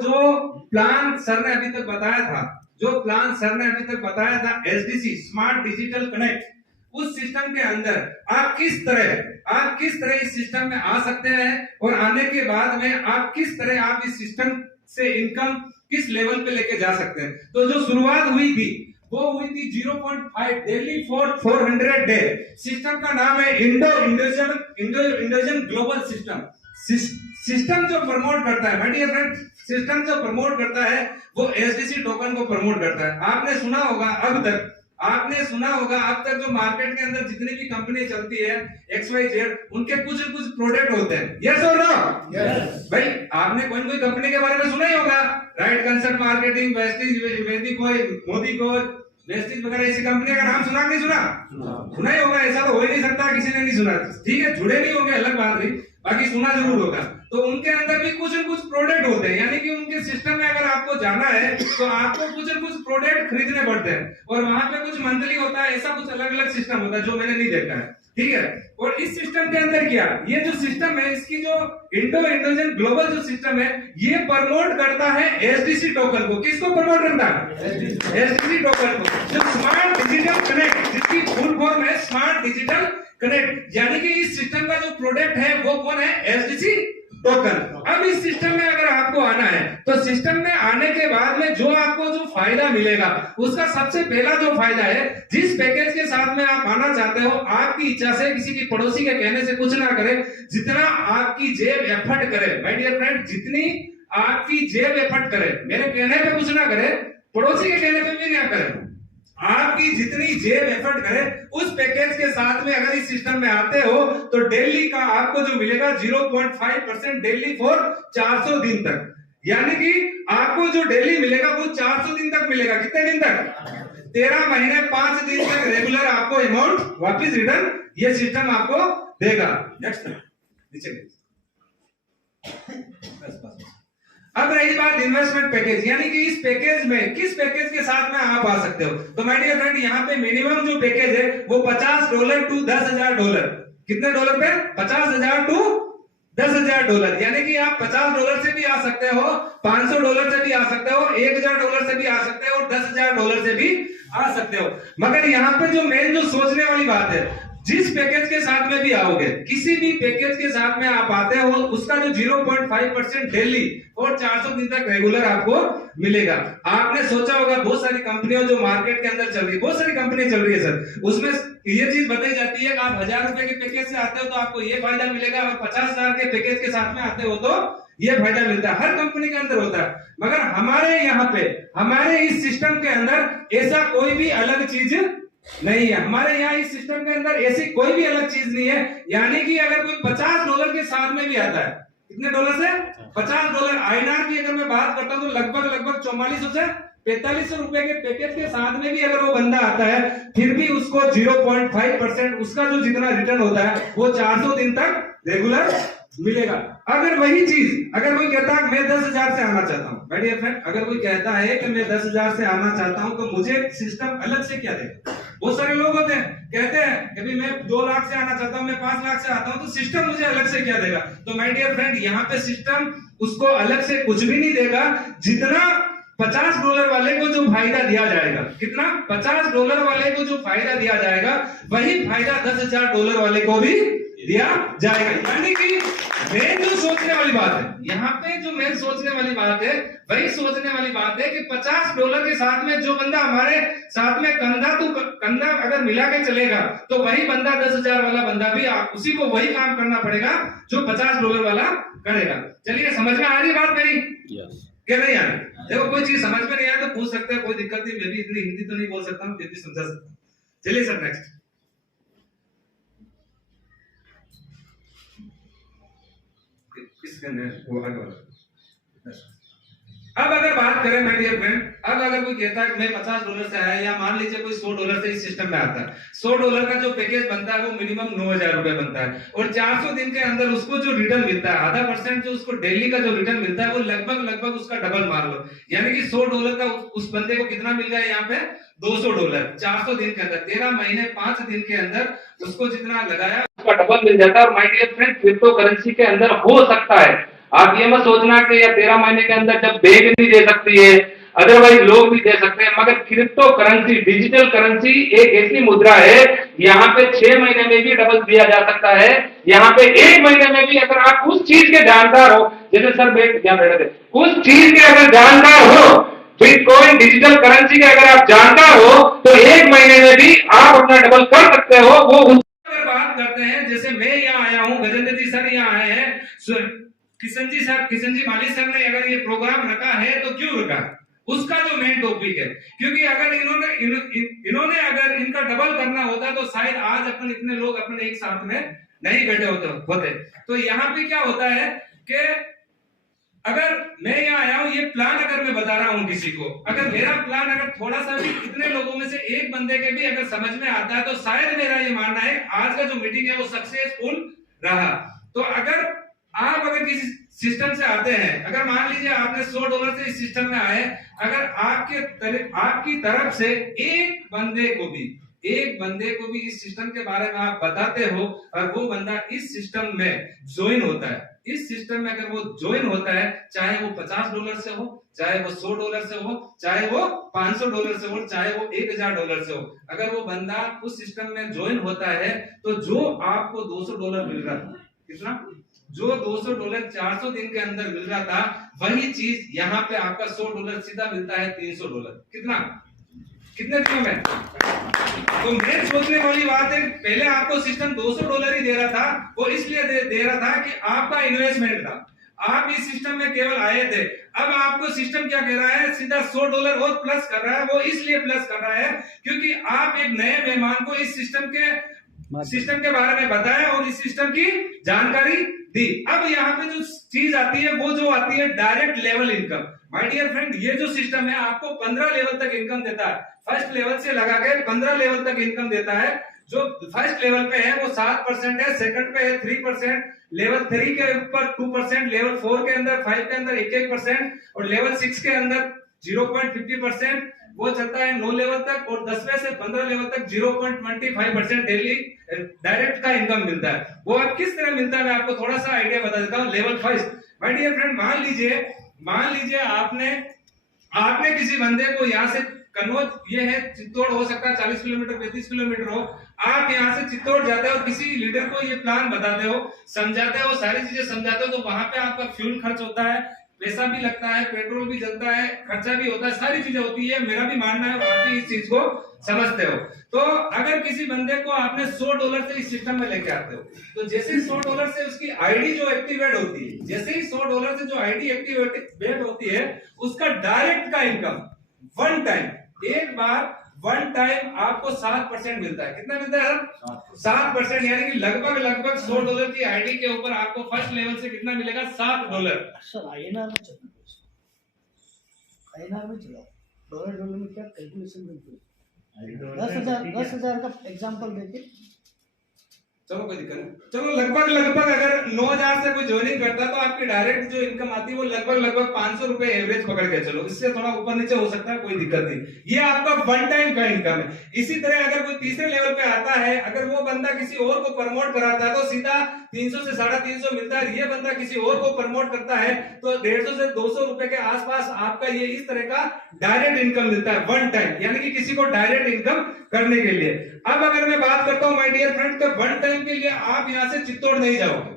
जो plan sir ने अभी तक बताया था, एसडीसी स्मार्ट डिजिटल कनेक्ट, उस सिस्टम के अंदर आप किस तरह इस सिस्टम में आ सकते हैं और आने के बाद में आप किस तरह आप इस सिस्टम से इनकम किस लेवल पे लेके जा सकते हैं। तो जो शुरुआत हुई थी वो हुई थी 0.5 डेली फॉर 400 डे। सिस्टम का नाम है इंडोजन ग्लोबल सिस्टम। सिस्टम जो प्रमोट करता है, माय डियर फ्रेंड, सिस्टम जो प्रमोट करता है वो एसडीसी टोकन को प्रमोट करता है। आपने सुना होगा अब तक जो मार्केट के अंदर जितनी भी कंपनी चलती है XYZ, उनके कुछ प्रोडक्ट होते हैं। यस और नो? यस भाई, आपने कोई कंपनी के बारे में सुना ही होगा, right consult marketing, Vestige, Modi को, वेस्टिज वगैरह ऐसी कंपनी का नाम सुना नहीं सुना ही होगा। ऐसा तो हो ही नहीं सकता किसी ने नहीं सुना। ठीक है, जुड़े नहीं होंगे अलग बात रही, बाकी सुना जरूर होगा। तो उनके अंदर भी कुछ प्रोडक्ट होते हैं, यानी कि उनके सिस्टम में अगर आपको जाना है तो आपको कुछ प्रोडक्ट खरीदने पड़ते हैं और वहां पे कुछ मंथली होता है, ऐसा कुछ अलग अलग सिस्टम होता है जो मैंने नहीं देखा है। ठीक है, और इस सिस्टम के अंदर क्या, ये जो सिस्टम है, इसकी जो इंडोजन ग्लोबल जो सिस्टम है, ये प्रमोट करता है एसडीसी टोकन को। किसको प्रमोट करता है? एसडीसी टोकन को, जो स्मार्ट डिजिटल कनेक्ट, जिसकी फुल फॉर्म है स्मार्ट डिजिटल कनेक्ट। यानी कि इस सिस्टम का जो प्रोडक्ट है वो कौन है? SDC token. अब इस सिस्टम में अगर आपको आना है तो सिस्टम में आने के बाद में जो आपको जो फायदा मिलेगा, उसका सबसे पहला जो फायदा है, जिस पैकेज के साथ में आप आना चाहते हो, आपकी इच्छा से, किसी की पड़ोसी के कहने से कुछ ना करे, जितना आपकी जेब एफर्ट करे, माय डियर फ्रेंड, जितनी आपकी जेब एफर्ट करे, मेरे कहने पे कुछ ना करे, पड़ोसी के कहने पे भी ना करे, आपकी जितनी जेब एफर्ट करे, उस पैकेज के साथ में अगर इस सिस्टम में आते हो तो डेली का आपको जो मिलेगा 0.5% डेली फॉर 400 दिन तक। यानी कि आपको जो डेली मिलेगा वो 400 दिन तक मिलेगा। कितने दिन तक? 13 महीने 5 दिन तक रेगुलर आपको अमाउंट वापस रिटर्न ये सिस्टम आपको देगा। नेक्स्ट नीचे अब रही बात इन्वेस्टमेंट पैकेज, यानी कि इस पैकेज में किस पैकेज के साथ में आप आ सकते हो। तो माय डियर फ्रेंड, यहाँ पे मिनिमम जो पैकेज है वो $50 टू $10,000। कितने डॉलर पे? 50,000 टू $10,000। यानी कि आप $50 से भी आ सकते हो, $500 से भी आ सकते हो, $1,000 से भी आ सकते हो और $10,000 से भी आ सकते हो। मगर यहाँ पे जो मेन जो सोचने वाली बात है, जिस पैकेज के साथ में भी आओगे, किसी भी पैकेज के साथ में आप आते हो, उसका जो 0.5% डेली और 400 दिन तक रेगुलर आपको मिलेगा। आपने सोचा होगा बहुत सारी कंपनियां जो मार्केट के अंदर चल रही है, बहुत सारी कंपनी चल रही है सर, उसमें ये चीज बताई जाती है कि आप ₹1,000 के पैकेज से आते हो तो आपको ये फायदा मिलेगा, और 50,000 के पैकेज के साथ में आते हो तो ये फायदा मिलता है। हर कंपनी के अंदर होता है, मगर हमारे यहाँ पे, हमारे इस सिस्टम के अंदर ऐसा कोई भी अलग चीज नहीं है। हमारे यहाँ इस सिस्टम के अंदर ऐसी कोई भी अलग चीज नहीं है। यानी कि अगर कोई $50 के साथ में भी आता है, कितने डॉलर से? $50 INR की अगर मैं बात करता हूँ तो लगभग 4400 से 4500 रुपए के पैकेज के साथ में भी अगर वो बंदा आता है, फिर भी उसको 0.5% उसका जो जितना रिटर्न होता है वो 400 दिन तक रेगुलर मिलेगा। अगर वही चीज अगर कोई कहता है मैं 10,000 से आना चाहता हूँ, माय डियर फ्रेंड, अगर कोई कहता है कि मैं 10,000 से आना चाहता हूँ तो मुझे सिस्टम अलग से क्या देगा? बहुत सारे लोग होते हैं, कहते हैं कि मैं 2 लाख से आना चाहता हूँ, मैं 5 लाख से आता हूँ, तो सिस्टम मुझे अलग से क्या देगा? तो माय डियर फ्रेंड, यहाँ पे सिस्टम उसको अलग से कुछ भी नहीं देगा। जितना $50 वाले को जो फायदा दिया जाएगा, कितना? $50 वाले को जो फायदा दिया जाएगा, वही फायदा $10,000 वाले को भी दिया जाएगा। यानी कि मेन जो सोचने वाली बात है, यहाँ पे जो मेन सोचने वाली बात है, वही सोचने वाली बात है कि $50 के साथ में जो बंदा हमारे साथ में कंधा अगर मिला के चलेगा, तो वही बंदा 10,000 वाला बंदा भी उसी को वही काम करना पड़ेगा जो $50 वाला करेगा। चलिए, समझ में आ रही बात मेरी? क्या नहीं आ रही? देखो, कोई चीज समझ में नहीं आया तो पूछ सकते हैं, कोई दिक्कत नहीं। मैं भी इतनी हिंदी तो नहीं बोल सकता हूँ, फिर भी समझा सकता हूँ। चलिए सर, नेक्स्ट। अब अगर बात करें माय डियर फ्रेंड, अब अगर कोई कहता है कि मैं $50 से आया, या मान लीजिए कोई $100 से इस सिस्टम में आता है, $100 का जो पैकेज बनता है वो मिनिमम ₹9,000 बनता है, और 400 दिन के अंदर उसको जो रिटर्न मिलता है, आधा % जो उसको डेली का जो रिटर्न मिलता है, वो लगभग उसका डबल मान लो। यानी कि $100 का उस बंदे को कितना मिल गया यहाँ पे? $200। 400 दिन के अंदर, 13 महीने 5 दिन के अंदर उसको जितना लगाया उसका डबल मिल जाता है। और my dear friend, cryptocurrency के अंदर हो सकता है आप ये मत सोचना कि या 13 महीने के अंदर जब बैंक नहीं दे सकती है, अदरवाइज लोग भी दे सकते हैं, मगर क्रिप्टो करेंसी, डिजिटल करेंसी एक ऐसी मुद्रा है, यहाँ पे 6 महीने में भी डबल दिया जा सकता है, यहाँ पे 1 महीने में भी, अगर आप उस चीज के जानकार हो, जैसे सर बैठ क्या बैठे थे, उस चीज के अगर जानकार हो, बिटकॉइन डिजिटल करेंसी के अगर आप जानकार हो, तो 1 महीने में भी आप अपना डबल कर सकते हो। वो अगर बात करते हैं, जैसे मैं यहाँ आया हूँ, गजेंद्र जी सर यहाँ आए हैं, किशन जी माली सर ने अगर ये प्रोग्राम रखा है तो क्यों रखा, उसका जो मेन टॉपिक है, क्योंकि अगर इन्होंने अगर इनका डबल करना होता तो शायद आज अपन इतने लोग अपने एक साथ में नहीं बैठे होते। तो यहाँ पे क्या होता है कि अगर मैं यहाँ आया हूँ, ये प्लान अगर मैं बता रहा हूँ किसी को, अगर मेरा प्लान अगर थोड़ा सा भी इतने लोगों में से एक बंदे के भी अगर समझ में आता है, तो शायद मेरा ये मानना है आज का जो मीटिंग है वो सक्सेसफुल रहा। तो अगर किसी सिस्टम से आते हैं, अगर मान लीजिए आपने $100 से इस सिस्टम में आए, अगर आपकी तरफ से एक बंदे को भी इस सिस्टम के बारे में आप बताते हो और वो बंदा इस सिस्टम में ज्वाइन होता है, इस सिस्टम में अगर वो ज्वाइन होता है, चाहे वो $50 से हो, चाहे वो $100 से हो, चाहे वो $500 से हो, चाहे वो $1000 से हो, अगर वो बंदा उस सिस्टम में ज्वाइन होता है, तो जो आपको $200 मिल रहा था, कितना, जो $200 400 दिन के अंदर मिल रहा था, वही चीज यहाँ पे आपका $100 सीधा मिलता है $300। कितने दिनों में? तो मेन सोचने वाली बात है, पहले आपको सिस्टम $200 ही दे रहा था, वो इसलिए दे रहा था कि आपका इन्वेस्टमेंट था, आप इस सिस्टम में केवल आए थे। अब आपको सिस्टम क्या कह रहा है, सीधा $100 और प्लस कर रहा है। वो इसलिए प्लस कर रहा है क्योंकि आप एक नए मेहमान को इस सिस्टम के बारे में बताया और इस सिस्टम की जानकारी दी। अब यहाँ पे जो चीज आती है, वो जो आती है direct level income. My dear friend, ये जो सिस्टम है आपको 15 लेवल तक इनकम देता है, फर्स्ट लेवल से लगा के 15 लेवल तक इनकम देता है। जो फर्स्ट लेवल पे है वो 7% है, सेकंड पे है 3%, लेवल 3 के ऊपर 2%, लेवल 4 के अंदर 5 के अंदर 1% और लेवल 6 के अंदर 0.50%। वो चलता है 9 लेवल तक और 10वें से 15 लेवल तक 0.25% डेली डायरेक्ट का इनकम मिलता है। वो अब किस तरह मिलता है मैं आपको थोड़ा सा आइडिया बता देता हूँ। लेवल 5, माय डियर फ्रेंड, मान लीजिए आपने किसी बंदे को यहाँ से कन्वर्ट, ये है चित्तौड़, हो सकता है 40 किलोमीटर 35 किलोमीटर हो, आप यहाँ से चित्तौड़ जाते हो, किसी लीडर को ये प्लान बताते हो, समझाते हो, सारी चीजें समझाते हो, तो वहां पे आपका फ्यूल खर्च होता है, पैसा भी लगता है, पेट्रोल भी जलता है, खर्चा भी होता है, सारी चीजें होती है। मेरा भी मानना है, आप भी इस चीज को समझते हो। तो अगर किसी बंदे को आपने $100 से इस सिस्टम में लेके आते हो, तो जैसे ही $100 से उसकी आईडी जो एक्टिवेट होती है, जैसे ही $100 से जो आईडी एक्टिवेट होती है, उसका डायरेक्ट का इनकम वन टाइम आपको 7% मिलता है। कितना मिलता है सर? 7%, यानी कि लगभग $100 की आईडी के ऊपर आपको फर्स्ट लेवल से कितना मिलेगा? $7। सर आईएनआर में चलो, आईएनआर में चलो, डॉलर में क्या कैलकुलेशन करते हो? 10,000 का एग्जांपल देके चलो कोई दिक्कत नहीं। चलो लगभग अगर 9,000 से कोई ज्वाइनिंग करता है तो आपकी डायरेक्ट जो इनकम आती है वो लगभग ₹500 एवरेज पकड़ के चलो, इससे थोड़ा ऊपर नीचे हो सकता है, कोई दिक्कत नहीं। ये आपका वन टाइम का इनकम है। इसी तरह अगर कोई तीसरे लेवल पे आता है, अगर वो बंदा किसी और को प्रमोट कराता है तो सीधा 300 से 350 मिलता है। ये बंदा किसी और को प्रमोट करता है तो 150 से 200 रुपए के आसपास आपका ये इस तरह का डायरेक्ट इनकम मिलता है वन टाइम, यानी कि किसी को डायरेक्ट इनकम करने के लिए। अब अगर मैं बात करता हूं माय डियर फ्रेंड, तो वन टाइम के लिए आप यहां से चित्तौड़ नहीं जाओगे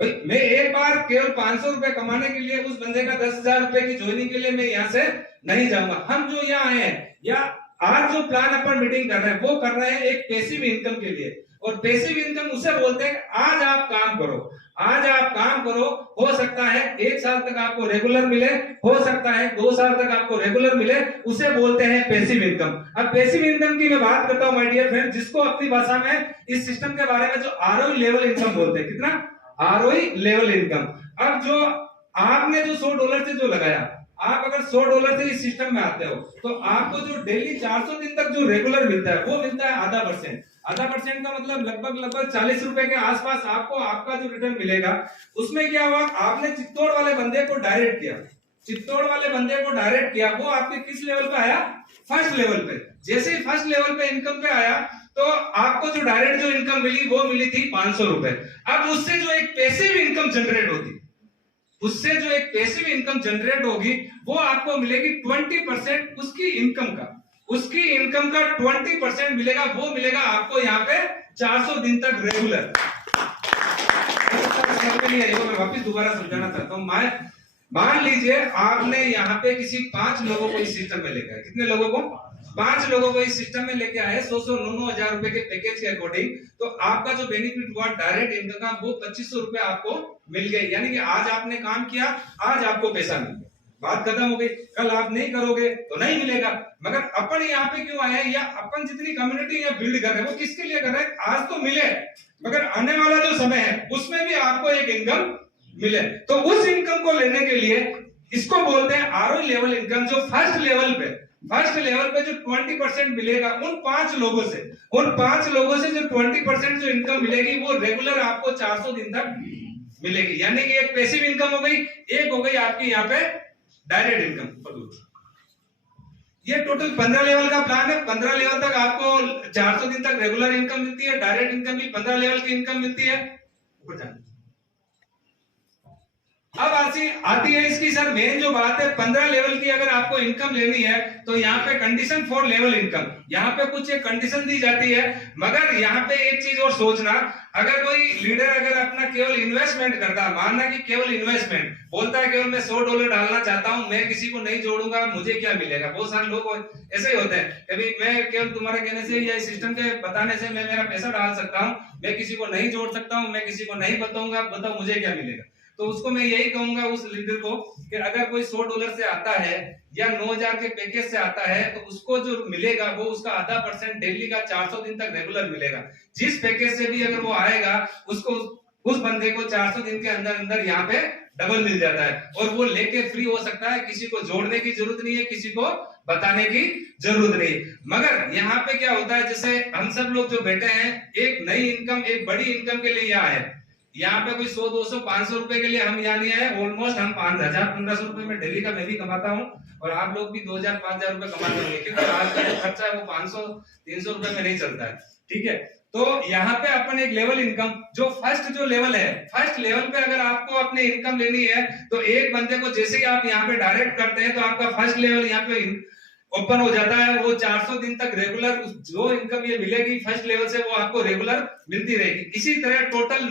भाई। मैं एक बार केवल ₹500 कमाने के लिए उस बंदे का 10,000 रुपए की ज्वाइनिंग के लिए मैं यहां से नहीं जाऊंगा। हम जो यहाँ आए हैं या आज जो प्लान अपन मीटिंग कर रहे हैं वो कर रहे हैं एक पैसिव इनकम के लिए। और पैसिव इनकम उसे बोलते हैं आज आप काम करो, हो सकता है 1 साल तक आपको रेगुलर मिले, हो सकता है 2 साल तक आपको रेगुलर मिले, उसे बोलते हैं पैसिव इनकम। अब पैसिव इनकम की मैं बात करता हूं माय डियर फ्रेंड, जिसको अपनी भाषा में इस सिस्टम के बारे में जो आरओई लेवल इनकम बोलते हैं। कितना? ROE level income. अब जो आपने जो $100 से जो लगाया, आप अगर $100 से इस सिस्टम में आते हो तो आपको जो डेली 400 दिन तक जो रेगुलर मिलता है वो मिलता है 0.5% का मतलब लगभग 40 रुपए के आसपास आपको आपका जो रिटर्न मिलेगा। उसमें क्या हुआ, आपने चित्तौड़ वाले बंदे को डायरेक्ट किया, वो आपके किस लेवल पे आया? फर्स्ट लेवल पे। जैसे ही फर्स्ट लेवल पे इनकम पे आया तो आपको जो डायरेक्ट जो इनकम मिली वो मिली थी ₹500। अब उससे जो एक पैसिव इनकम जनरेट होती, उससे जो एक पैसिव इनकम जनरेट होगी वो आपको मिलेगी 20% उसकी इनकम का, उसकी इनकम का 20% मिलेगा, वो मिलेगा आपको यहाँ पे 400 दिन तक रेगुलर। मैं वापिस दोबारा समझाना चाहता हूँ। मान लीजिए आपने यहाँ पे किसी 5 लोगों को इस सिस्टम में लेकर आए, कितने लोगों को? 5 लोगों को इस सिस्टम में लेके आए 100-9 हजार रुपए के पैकेज के अकॉर्डिंग, तो आपका जो बेनिफिट हुआ डायरेक्ट इनकम का वो 2500 रुपए आपको मिल गए। यानी कि आज आपने काम किया, आज आपको पैसा मिल गया, बात खत्म हो गई। कल आप नहीं करोगे तो नहीं मिलेगा। मगर अपन यहाँ पे क्यों आए, या अपन जितनी कम्युनिटी यहाँ बिल्ड कर रहे हैं वो किसके लिए कर रहे हैं? आज तो मिले, मगर आने वाला जो समय है उसमें भी आपको एक इनकम मिले। तो उस इनकम को लेने के लिए इसको बोलते हैं आरओई लेवल इनकम। जो फर्स्ट लेवल पे जो 20% मिलेगा उन 5 लोगों से जो 20% जो इनकम मिलेगी वो रेगुलर आपको 400 दिन तक मिलेगी। यानी कि एक पैसिव इनकम हो गई, एक हो गई आपकी यहाँ पे डायरेक्ट इनकम। ये टोटल 15 लेवल का प्लान है। 15 लेवल तक आपको 400 दिन तक रेगुलर इनकम मिलती है, डायरेक्ट इनकम भी 15 लेवल की इनकम मिलती है। अब आती है इसकी सर मेन जो बात है, 15 लेवल की अगर आपको इनकम लेनी है तो यहाँ पे कंडीशन फॉर लेवल इनकम, यहाँ पे कुछ एक कंडीशन दी जाती है। मगर यहाँ पे एक चीज और सोचना, अगर कोई लीडर अगर अपना केवल इन्वेस्टमेंट करता है, मानना कि केवल इन्वेस्टमेंट बोलता है, केवल मैं $100 डालना चाहता हूं, मैं किसी को नहीं जोड़ूंगा, मुझे क्या मिलेगा। बहुत सारे लोग ऐसे ही होते हैं, कभी मैं केवल तुम्हारे कहने से या सिस्टम के बताने से मैं मेरा पैसा डाल सकता हूं, मैं किसी को नहीं जोड़ सकता हूं, मैं किसी को नहीं बताऊंगा, बताओ मुझे क्या मिलेगा। तो उसको मैं यही कहूंगा उस लीडर को कि अगर कोई $100 से आता है या 9000 के पैकेज से आता है तो उसको जो मिलेगा वो उसका आधा % डेली का 400 दिन तक रेगुलर मिलेगा। जिस पैकेज से भी अगर वो आएगा उसको उस बंदे को 400 दिन के अंदर अंदर यहाँ पे डबल मिल जाता है और वो लेके फ्री हो सकता है। किसी को जोड़ने की जरूरत नहीं है, किसी को बताने की जरूरत नहीं। मगर यहाँ पे क्या होता है, जैसे हम सब लोग जो बैठे हैं एक नई इनकम, एक बड़ी इनकम के लिए यहाँ है। यहाँ पे कोई 100, 200, 500 रुपए के लिए हम यहाँ नहीं आए। ऑलमोस्ट हम 5000, 1500 रुपए में डेली का मैं भी कमाता हूँ और आप लोग भी 2000, 5000 रुपए कमाते होंगे, क्योंकि आज का जो खर्चा है वो 500, 300 रुपए में नहीं चलता है। ठीक है, तो यहाँ पे अपन एक लेवल इनकम, जो फर्स्ट जो लेवल है, फर्स्ट लेवल पे अगर आपको अपनी इनकम लेनी है तो एक बंदे को जैसे ही आप यहाँ पे डायरेक्ट करते हैं तो आपका फर्स्ट लेवल यहाँ पे ओपन हो जाता है। वो 400 दिन तक रेगुलर जो इनकम ये मिलेगी फर्स्ट लेवल से वो आपको रेगुलर मिलती रहेगी। इसी तरह टोटल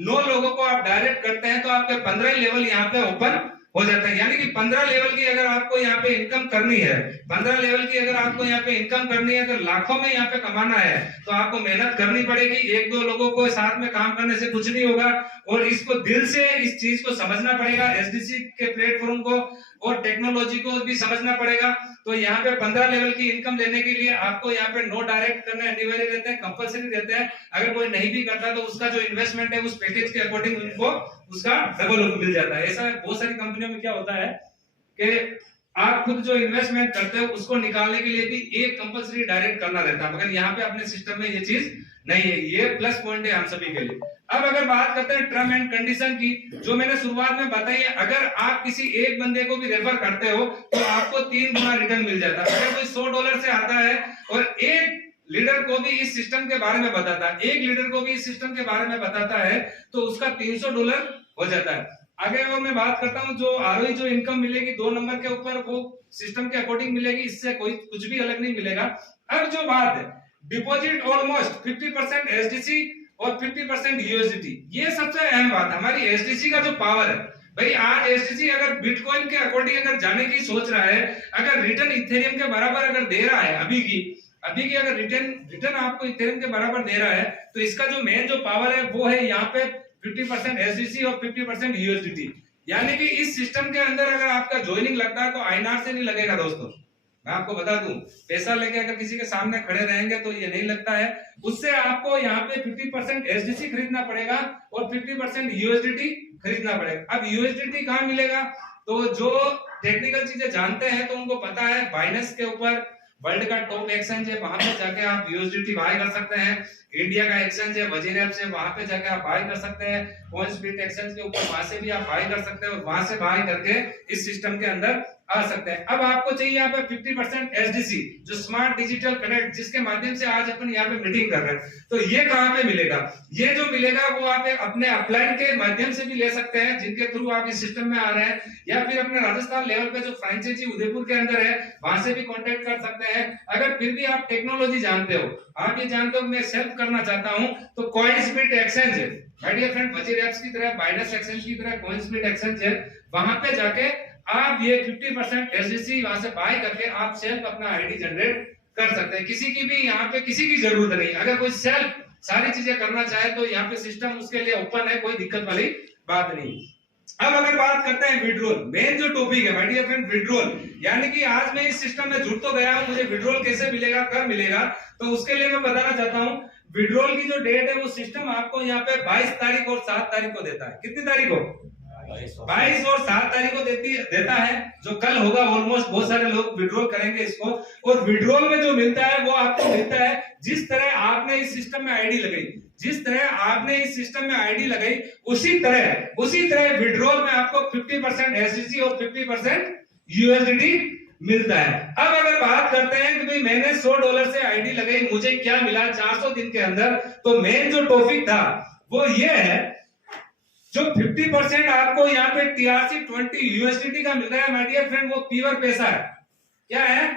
9 लोगों को आप डायरेक्ट करते हैं तो आपके 15 लेवल यहाँ पे ओपन हो जाता है। यानी कि 15 लेवल की अगर आपको यहाँ पे इनकम करनी है, 15 लेवल की अगर आपको यहाँ पे इनकम करनी है तो लाखों में यहाँ पे कमाना है तो आपको मेहनत करनी पड़ेगी। 1-2 लोगों को साथ में काम करने से कुछ नहीं होगा और इसको दिल से इस चीज को समझना पड़ेगा, एसडीसी के प्लेटफॉर्म को और टेक्नोलॉजी को भी समझना पड़ेगा। तो यहाँ पे 15 लेवल की इनकम लेने के लिए आपको यहाँ पे नो डायरेक्ट करना अनिवार्य रहता है, कंपलसरी रहता है। अगर कोई नहीं भी करता तो उसका जो इन्वेस्टमेंट है उस पैकेज के अकॉर्डिंग उनको उसका डबल मिल जाता है। ऐसा बहुत सारी कंपनियों में क्या होता है कि आप खुद जो इन्वेस्टमेंट करते हो उसको निकालने के लिए भी एक कंपलसरी डायरेक्ट करना रहता है, मगर यहाँ पे अपने सिस्टम में ये चीज नहीं है। ये प्लस पॉइंट है हम सभी के लिए। अब अगर बात करते हैं टर्म एंड कंडीशन की, जो मैंने शुरुआत में बताई है, अगर आप किसी एक बंदे को भी रेफर करते हो तो आपको 3 गुना रिटर्न मिल जाता है। अगर कोई $100 से आता है और एक लीडर को भी इस सिस्टम के बारे में बताता है, एक लीडर को भी इस सिस्टम के बारे में बताता है तो उसका $300 हो जाता है। आगे वो मैं बात करता हूं, जो आरओई जो इनकम मिलेगी 2 नंबर के ऊपर वो सिस्टम के अकॉर्डिंग मिलेगी, इससे कोई कुछ भी अलग नहीं मिलेगा। अब जो बात है डिपॉजिट ऑलमोस्ट 50% एसडीसी और 50% यूएसडीटी, ये सबसे अहम बात हमारी एसडीसी का जो पावर है। भाई आज एसडीसी अगर बिटकॉइन के अकॉर्डिंग अगर जाने की सोच रहा है, अगर रिटर्न इथेरियम के बराबर अगर दे रहा है, अभी की अगर रिटर्न आपको इथेरियम के बराबर दे रहा है तो इसका जो मेन जो पावर है वो है यहाँ पे 50% एसडीसी और 50% यूएसडीटी। यानी कि इस सिस्टम के अंदर अगर आपका ज्वाइनिंग लगता है तो आईएनआर से नहीं लगेगा दोस्तों, मैं आपको बता दूं। पैसा लेके अगर किसी के सामने खड़े रहेंगे तो ये नहीं लगता है। उससे आपको यहाँ पे 50% एसडीसी खरीदना पड़ेगा और 50% यूएसडीटी खरीदना पड़ेगा। अब यूएसडीटी कहाँ मिलेगा, तो जो टेक्निकल चीजें जानते हैं तो उनको पता है बाइनेंस के ऊपर वर्ल्ड का टॉप एक्सचेंज है, वहां पे जाके आप यूएसडीटी बाय कर सकते हैं। इंडिया का एक्सचेंज है वजीरैप से, वहां पे जाके आप बाय कर सकते हैं। कॉइन स्प्लिट एक्सचेंज के ऊपर, वहां से भी आप बाय कर सकते हैं और वहां से बाय करके इस सिस्टम के अंदर आ सकते हैं। अब आपको चाहिए यहाँ पे 50% SDC, जो स्मार्ट डिजिटल कनेक्ट, जिसके माध्यम से आज अपन यहाँ पे मीटिंग कर रहे हैं। तो ये कहाँ पे मिलेगा? ये जो मिलेगा वो आप अपने अपलाइन के माध्यम से भी ले सकते हैं, जिनके थ्रू आप इस सिस्टम में आ रहे हैं, या फिर अपने राजस्थान लेवल पे जो फ्रेंचाइजी उदयपुर के अंदर है वहां से भी कॉन्टेक्ट कर सकते हैं। अगर फिर भी आप टेक्नोलॉजी जानते हो, आप ये जानते हो मैं सेल्फ करना चाहता हूं, तो कॉइन स्प्लिट एक्सचेंज है माय डियर फ्रेंड, वजीरैप्स की तरह, बाइडस एक्सचेंज की तरह कॉइन स्प्लिट एक्सचेंज है। वहां पे जाके आप ये 50% SDC वहां से बाय करके आप सेल्फ अपना आईडी जनरेट कर सकते हैं। किसी की भी यहाँ पे किसी की जरूरत नहीं। अगर कोई सेल्फ सारी चीजें करना चाहे तो यहाँ पे सिस्टम उसके लिए ओपन है, कोई दिक्कत वाली बात नहीं। अब अगर बात करते हैं विड्रॉल, मेन जो टॉपिक है माय डियर फ्रेंड विड्रॉल, यानी कि आज मैं इस सिस्टम में जुड़ तो गया हूं, मुझे विड्रॉल कैसे मिलेगा, कब मिलेगा, तो उसके लिए मैं बताना चाहता हूं विड्रॉल की जो डेट है वो सिस्टम आपको यहाँ पे 22 तारीख और 7 तारीख को देता है। कितनी तारीख को? 22 और 7 तारीख को देता है, जो कल होगा। ऑलमोस्ट बहुत सारे लोग विड्रॉल करेंगे इसको, और विड्रॉल में जो मिलता है वो आपको मिलता है जिस तरह आपने इस सिस्टम में आईडी लगाई, जिस तरह आपने इस सिस्टम में आईडी लगाई उसी तरह विड्रॉल में आपको 50% SDC और 50% USDT मिलता है। अब अगर बात करते हैं कि भाई मैंने $100 से आईडी लगाई, मुझे क्या मिला 400 दिन के अंदर, तो मेन जो टॉपिक था वो ये है, जो 50% आपको यहाँ पे TRC20 USDT का मिल रहा है माय डियर फ्रेंड, वो प्योर पैसा है। क्या है?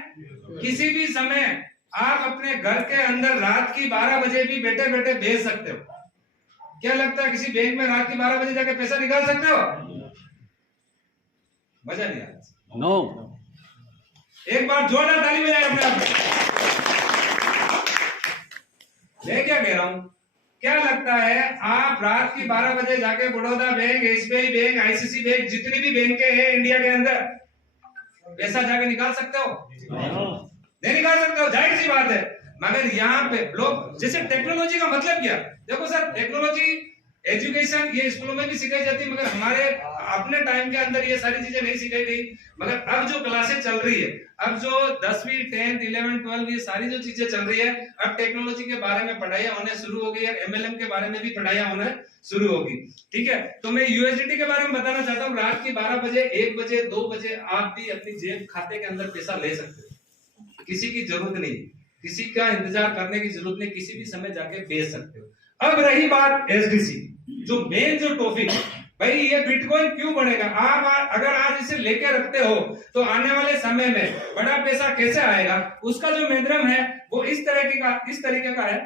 किसी भी समय आप अपने घर के अंदर रात की 12 बजे भी बैठे बैठे भेज सकते हो। क्या लगता है किसी बैंक में रात की 12 बजे जाके पैसा निकाल सकते हो? मजा नहीं आया? नो। एक बार जोरदार ताली बजाएं अपने आप। मैं क्या कह रहा हूं, क्या लगता है आप रात की 12 बजे जाके Baroda bank, SBI bank, ICICI bank, जितनी भी बैंक हैं इंडिया के अंदर, पैसा जाके निकाल सकते हो? नहीं निकाल सकते हो, जाहिर सी बात है। मगर यहाँ पे लोग, जैसे टेक्नोलॉजी का मतलब क्या, देखो सर टेक्नोलॉजी एजुकेशन ये स्कूलों में भी सिखाई जाती है, मगर हमारे अपने टाइम के अंदर ये सारी चीजें नहीं सिखाई गई। मगर अब जो क्लासेस चल रही है, अब जो 10वीं 10th 11 12 ये सारी जो चीजें चल रही है, अब टेक्नोलॉजी के बारे में पढ़ाई होने शुरू हो गई है, MLM के बारे में भी पढ़ाई होने शुरू होगी। ठीक है, तो मैं USDT के बारे में बताना चाहता हूँ। रात की 12 बजे 1 बजे 2 बजे आप भी अपनी जेब खाते के अंदर पैसा ले सकते हो, किसी की जरूरत नहीं, किसी का इंतजार करने की जरूरत नहीं, किसी भी समय जाके भेज सकते हो। अब रही बात SDC, जो मेन जो टॉपिक, भाई ये बिटकॉइन क्यों बनेगा, आप अगर आज इसे लेके रखते हो तो आने वाले समय में बड़ा पैसा कैसे आएगा, उसका जो मेड्रम है वो इस तरीके का है।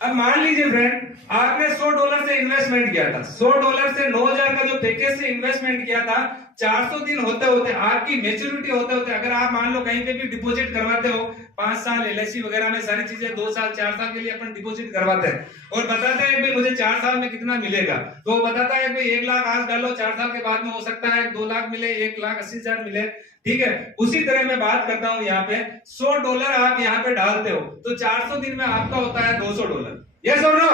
अब मान लीजिए फ्रेंड, आपने $100 से इन्वेस्टमेंट किया था, $100 से 9,000 का जो पैकेज से इन्वेस्टमेंट किया था, 400 दिन होते होते आपकी मेच्योरिटी होते होते, अगर आप मान लो कहीं पे भी डिपॉजिट करवाते हो, 5 साल LIC वगैरह में सारी चीजें 2 साल 4 साल के लिए अपन डिपॉजिट करवाते हैं और बताते हैं भाई मुझे 4 साल में कितना मिलेगा, तो बताता है भाई 1 लाख आज डालो, 4 साल के बाद में हो सकता है 2 लाख मिले, 1,80,000 मिले। ठीक है, उसी तरह मैं बात करता हूं यहाँ पे, $100 आप यहाँ पे डालते हो तो 400 दिन में आपका होता है $200। यस और नो?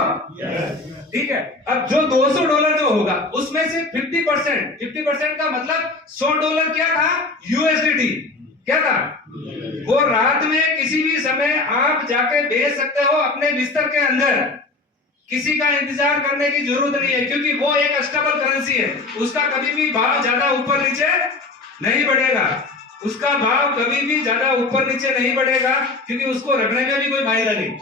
ठीक है, अब जो $200 जो होगा उसमें से 50% का मतलब $100 क्या था? USDT। क्या था? वो रात में किसी भी समय आप जाके भेज सकते हो अपने बिस्तर के अंदर, किसी का इंतजार करने की जरूरत नहीं है, क्योंकि वो एक स्टेबल करेंसी है, उसका कभी भी भाव ज्यादा ऊपर नीचे नहीं बढ़ेगा, उसका भाव कभी भी ज्यादा ऊपर नीचे नहीं बढ़ेगा, क्योंकि उसको रखने में भी कोई फायदा नहीं।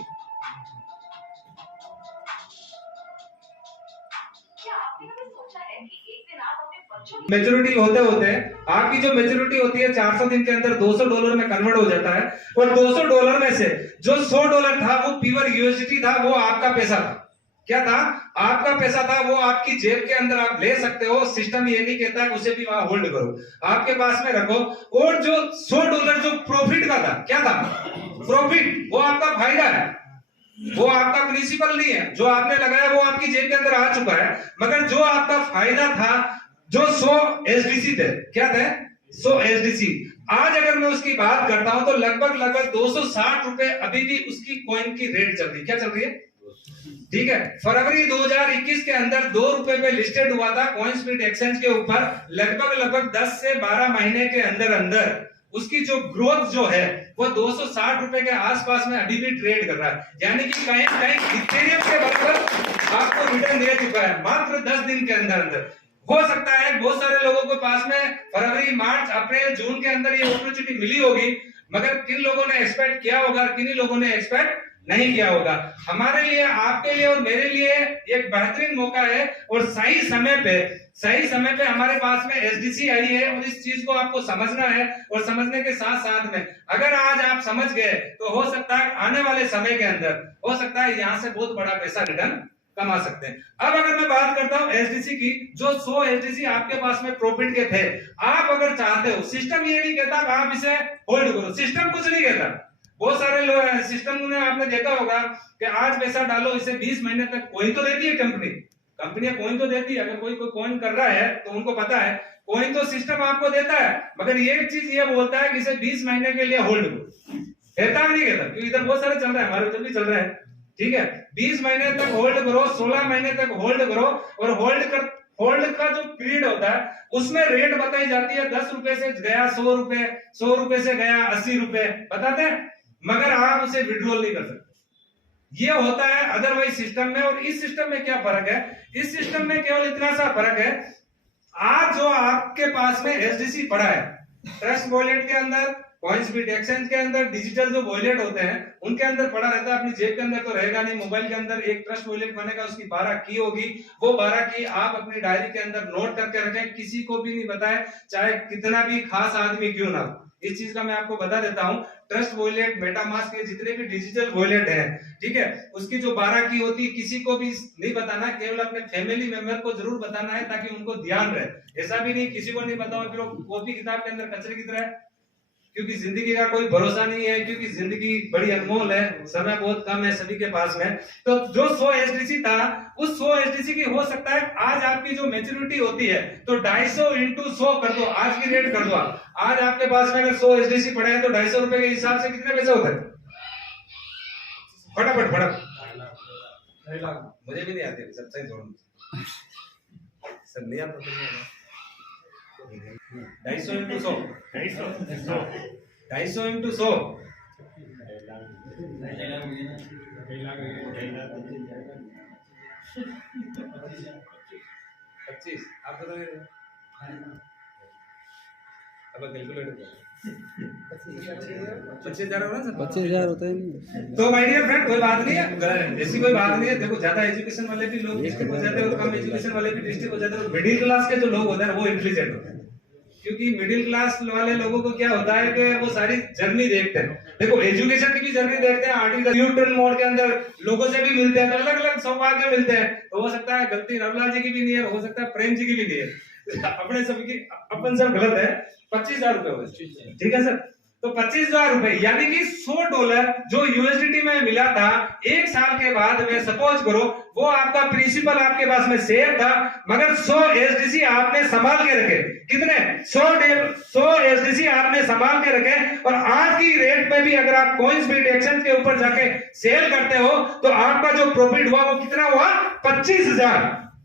मेच्योरिटी होते होते आपकी जो मेच्योरिटी होती है 400 दिन के अंदर $200 में कन्वर्ट हो जाता है, और $200 में से जो $100 था वो प्योर USDT था, वो आपका पैसा था। क्या था? आपका पैसा था, वो आपकी जेब के अंदर आप ले सकते हो। सिस्टम ये नहीं कहता है उसे भी वहां होल्ड करो, आपके पास में रखो। और जो $100 जो प्रॉफिट का था, क्या था? प्रॉफिट, वो आपका फायदा है, वो आपका प्रिंसिपल नहीं है, जो आपने लगाया वो आपकी जेब के अंदर आ चुका है। मगर जो आपका फायदा था, जो 100 SDC थे, क्या थे? 100 SDC। आज अगर मैं उसकी बात करता हूं तो लगभग 260 रुपए अभी भी उसकी कॉइन की रेट चल रही है। क्या चल रही है? ठीक है, फरवरी 2021 के अंदर ₹2 पे लिस्टेड हुआ था कॉइन स्प्लिट एक्सचेंज के ऊपर। लगभग 10 से 12 महीने के अंदर अंदर उसकी जो ग्रोथ जो है वो 260 रुपए के आसपास में अभी भी ट्रेड कर रहा है, यानी कि कहीं कहीं इथेरियम के बराबर आपको रिटर्न दे चुका है मात्र 10 दिन के अंदर अंदर। हो सकता है बहुत सारे लोगों के पास में फरवरी, मार्च, अप्रैल, जून के अंदर ये अपॉर्चुनिटी मिली होगी, मगर किन लोगों ने एक्सपेक्ट किया होगा, किन लोगों ने एक्सपेक्ट नहीं किया होगा। हमारे लिए, आपके लिए और मेरे लिए एक बेहतरीन मौका है, और सही समय पे हमारे पास में एसडीसी आई है, और इस चीज को आपको समझना है, और समझने के साथ साथ में अगर आज आप समझ गए तो हो सकता है आने वाले समय के अंदर हो सकता है यहां से बहुत बड़ा पैसा रिटर्न कमा सकते हैं। अब अगर मैं बात करता हूं एसडीसी की, जो 100 एसडीसी आपके पास में प्रॉफिट के थे, आप अगर चाहते हो, सिस्टम ये नहीं कहता कि आप इसे होल्ड करो, सिस्टम कुछ नहीं कहता। बहुत सारे लोग सिस्टम में आपने देखा होगा कि आज पैसा डालो, इसे 20 महीने तक कॉइन तो देती है कंपनियां कॉइन तो देती है। अगर कोई कॉइन कर रहा है तो उनको पता है कॉइन तो सिस्टम आपको देता है, मगर ये चीज ये बोलता है कि इसे 20 महीने के लिए होल्ड करो। कहता नहीं कहता, क्योंकि इधर बहुत सारे चल रहा है, हमारे उधर भी चल रहा है, ठीक है। 20 महीने तक होल्ड करो, 16 महीने तक होल्ड करो, और होल्ड का जो पीरियड होता है उसमें रेट बताई जाती है, 10 रुपए से गया 100 रुपए, 100 रुपए से गया 80 रुपए बताते हैं, मगर आप उसे विड्रॉल नहीं कर सकते। ये होता है अदरवाइज सिस्टम में। और इस सिस्टम में क्या फर्क है? इस सिस्टम में केवल इतना सा फर्क है, आज जो आपके पास में एसडीसी पड़ा है, ट्रस्ट वॉलेट के अंदर, कॉइन्सबिट एक्सचेंज के अंदर, डिजिटल जो वॉलेट होते हैं उनके अंदर पड़ा रहता है, अपनी जेब के अंदर तो रहेगा नहीं। मोबाइल के अंदर एक ट्रस्ट वॉलेट बनेगा, उसकी 12 की होगी, वो 12 की आप अपनी डायरी के अंदर नोट करके रखें, किसी को भी नहीं बताएं, चाहे कितना भी खास आदमी क्यों ना हो। इस चीज का मैं आपको बता देता हूं, ट्रस्ट वॉलेट, मेटामास्क के जितने भी डिजिटल वॉलेट है, ठीक है, उसकी जो 12 की होती है किसी को भी नहीं बताना, केवल अपने फैमिली मेंबर को जरूर बताना है ताकि उनको ध्यान रहे। ऐसा भी नहीं किसी को नहीं पता हो फिर वो कॉपी किताब के अंदर कचरे की तरह है, क्योंकि जिंदगी का कोई भरोसा नहीं है, क्योंकि जिंदगी बड़ी अनमोल है, समय बहुत कम है सभी के पास में। तो जो 100 एसडीसी था, उस 100 एसडीसी की हो सकता है आज आपकी जो मैच्योरिटी होती है तो 250 इंटू 100 कर दो, आज की रेट कर दो। आज आपके पास में अगर 100 एसडीसी पड़े हैं तो 250 रुपए के हिसाब से कितने पैसे होते हैं? फटाफट मुझे भी नहीं आते, सब सही जोड़ सर नहीं आता, 250 इंटू 100, 250 इंटू 100 25। आप बताइए अब कैलकुलेटर 25,000 होगा सर, 25,000 होता है। तो माय डियर फ्रेंड कोई बात नहीं है, ऐसी कोई बात नहीं है। देखो ज्यादा एजुकेशन वाले भी लोग डिस्ट्रिक्ट हो जाते हैं और कम एजुकेशन वाले भी डिस्ट्रिक्ट हो जाते हैं। मिडिल क्लास के जो लोग होते हैं वो इंटेलिजेंट होते हैं, क्योंकि मिडिल क्लास वाले लोगों को क्या होता है कि वो सारी जर्नी देखते हैं। देखो एजुकेशन की भी जर्नी देखते हैं, आर्टिकल न्यूटन मोड के अंदर लोगों से भी मिलते हैं, तो अलग अलग सौभाग्य मिलते हैं। तो हो सकता है गलती नवलाल जी की भी नहीं है, हो सकता है प्रेम जी की भी नहीं है, अपने सबकी अपन सब गलत है। 25,000 रुपए हो, ठीक है सर। तो 25,000 रुपए यानी कि $100 जो यूएसडीटी में मिला था, एक साल के बाद में सपोज करो वो आपका प्रिंसिपल आपके पास में सेव था, मगर 100 एसडीसी आपने संभाल के रखे। कितने? 100 एसडीसी आपने संभाल के रखे, और आज की रेट में भी अगर आप कॉइन्सबिट एक्सचेंज के ऊपर जाके सेल करते हो तो आपका जो प्रॉफिट हुआ वो कितना हुआ? 25,000।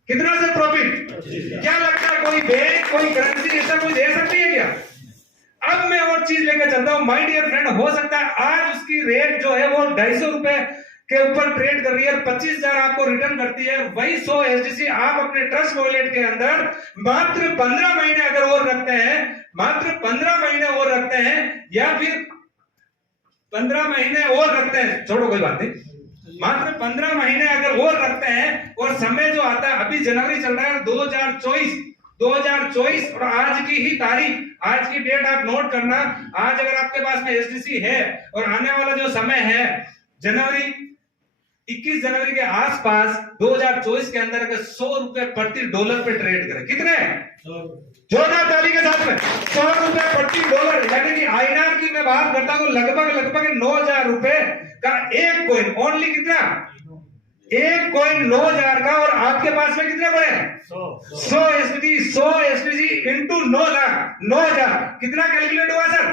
कितना से प्रॉफिट? क्या लगता है कोई बैंक, कोई करेंसी ऐसा कोई दे सकती है क्या? अब मैं और चीज लेकर चलता हूं माय डियर फ्रेंड, हो सकता है आज उसकी रेट जो है वो 250 रुपए के ऊपर ट्रेड कर रही है, 25,000 आपको रिटर्न करती है। वही 100 एसडीसी आप अपने ट्रस्ट वॉलेट के अंदर मात्र 15 महीने अगर और रखते हैं, मात्र 15 महीने और रखते हैं, या फिर 15 महीने और रखते हैं, छोड़ो कोई बात नहीं, मात्र 15 महीने अगर और रखते हैं, और समय जो आता है अभी जनवरी चल रहा है 2024 और आज की ही तारीख, आज की डेट आप नोट करना। आज अगर आपके पास में एसडीसी है और आने वाला जो समय है जनवरी 21 जनवरी के आसपास 2024 के अंदर अगर 100 रुपए प्रति डॉलर पे ट्रेड करें, कितने? जोरदार ताली के साथ में 100 रुपए प्रति डॉलर, यानी कि आईएनआर की मैं बात करता हूं लगभग 9,000 रुपए का एक कॉइन। ओनली कितना? एक कॉइन 9,000 का, और आपके पास में कितने पड़े? 100 एसडीसी इंटू 9 लाख, 9,000 कितना कैलकुलेट हुआ सर?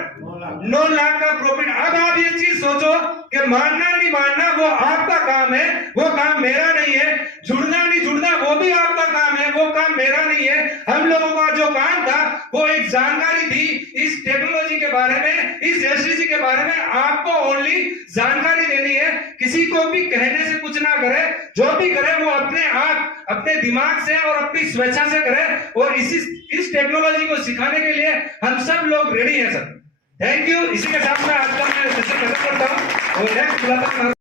9 लाख का प्रॉफिट। अब आप ये चीज सोचो कि मानना नहीं मानना वो आपका काम है, वो काम मेरा नहीं है, जुड़ना नहीं जुड़ना वो भी आपका काम है, वो काम मेरा नहीं है। हम लोगों का जो काम था वो एक जानकारी थी इस टेक्नोलॉजी के बारे में, इस एसडीसी के बारे में आपको ओनली जानकारी देनी है। किसी को भी कहने से कुछ ना करे, जो भी करे वो अपने आप अपने दिमाग से और अपनी स्वेच्छा से करे। और इस टेक्नोलॉजी को सिखाने के लिए हम सब लोग रेडी हैं सर। Thank you. इसी के साथ में आज का मैं सेशन खत्म करता हूँ और नेक्स्ट बुलाता हूँ।